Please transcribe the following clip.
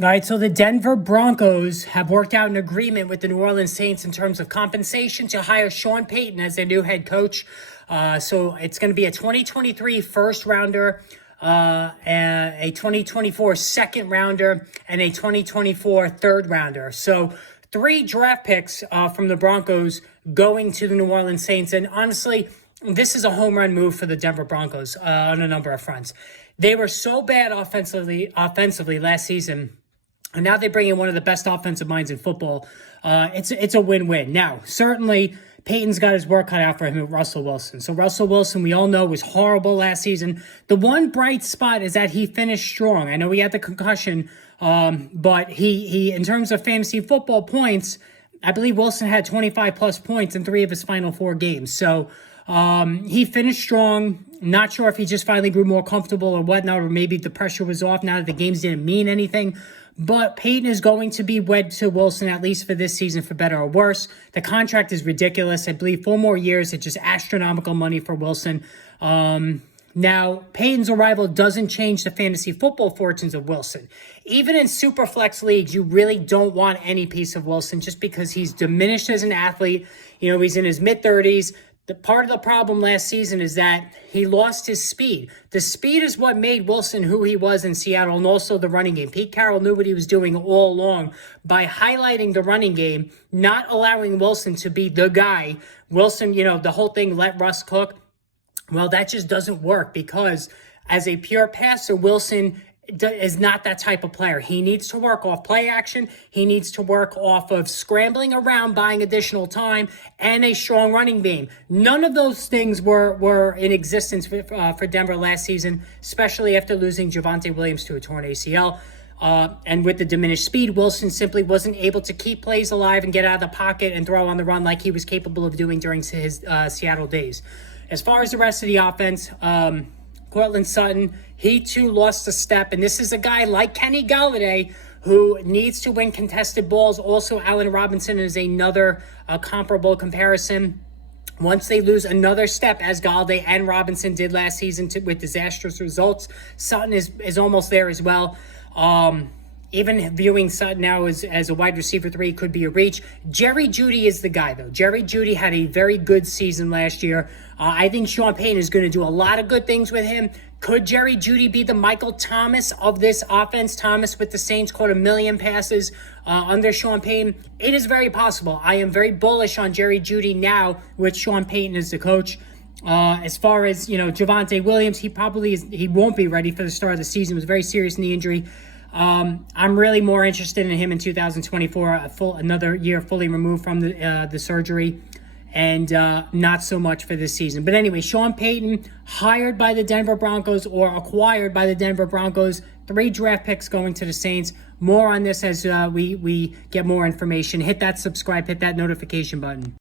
All right, so the Denver Broncos have worked out an agreement with the New Orleans Saints in terms of compensation to hire Sean Payton as their new head coach. So it's going to be a 2023 first rounder, a 2024 second rounder, and a 2024 third rounder. So 3 draft picks from the Broncos going to the New Orleans Saints. And honestly, this is a home run move for the Denver Broncos on a number of fronts. They were so bad offensively last season. And now they bring in one of the best offensive minds in football. It's a win-win. Now, certainly, Peyton's got his work cut out for him with Russell Wilson. So Russell Wilson, we all know, was horrible last season. The one bright spot is that he finished strong. I know he had the concussion, but he in terms of fantasy football points, I believe Wilson had 25-plus points in 3 of his final 4 games. So he finished strong. Not sure if he just finally grew more comfortable or whatnot, or maybe the pressure was off now that the games didn't mean anything. But Peyton is going to be wed to Wilson, at least for this season, for better or worse. The contract is ridiculous. I believe 4 more years. It's just astronomical money for Wilson. Now, Peyton's arrival doesn't change the fantasy football fortunes of Wilson. Even in super flex leagues, you really don't want any piece of Wilson just because he's diminished as an athlete. You know, he's in his mid-30s. The part of the problem last season is that he lost his speed. The speed is what made Wilson who he was in Seattle, and also the running game. Pete Carroll knew what he was doing all along by highlighting the running game, not allowing Wilson to be the guy. Wilson, you know, the whole thing, let Russ cook. Well, that just doesn't work because as a pure passer, Wilson is not that type of player. He needs to work off play action. He needs to work off of scrambling around, buying additional time, and a strong running game. None of those things were in existence for Denver last season, especially after losing Javonte Williams to a torn ACL. And with the diminished speed, Wilson simply wasn't able to keep plays alive and get out of the pocket and throw on the run like he was capable of doing during his Seattle days. As far as the rest of the offense, Cortland Sutton, he too lost a step. And this is a guy like Kenny Golladay who needs to win contested balls. Also, Allen Robinson is another comparable comparison. Once they lose another step, as Golladay and Robinson did last season with disastrous results, Sutton is almost there as well. Even viewing Sutton now as a wide receiver 3 could be a reach. Jerry Jeudy is the guy, though. Jerry Jeudy had a very good season last year. I think Sean Payton is going to do a lot of good things with him. Could Jerry Jeudy be the Michael Thomas of this offense? Thomas with the Saints caught 1 million passes under Sean Payton. It is very possible. I am very bullish on Jerry Jeudy now with Sean Payton as the coach. As far as, you know, Javonte Williams, he won't be ready for the start of the season. It was very serious knee injury. I'm really more interested in him in 2024, another year fully removed from the surgery, and not so much for this season. But anyway, Sean Payton, hired by the Denver Broncos or acquired by the Denver Broncos, 3 draft picks going to the Saints. More on this as we get more information. Hit that subscribe, hit that notification button.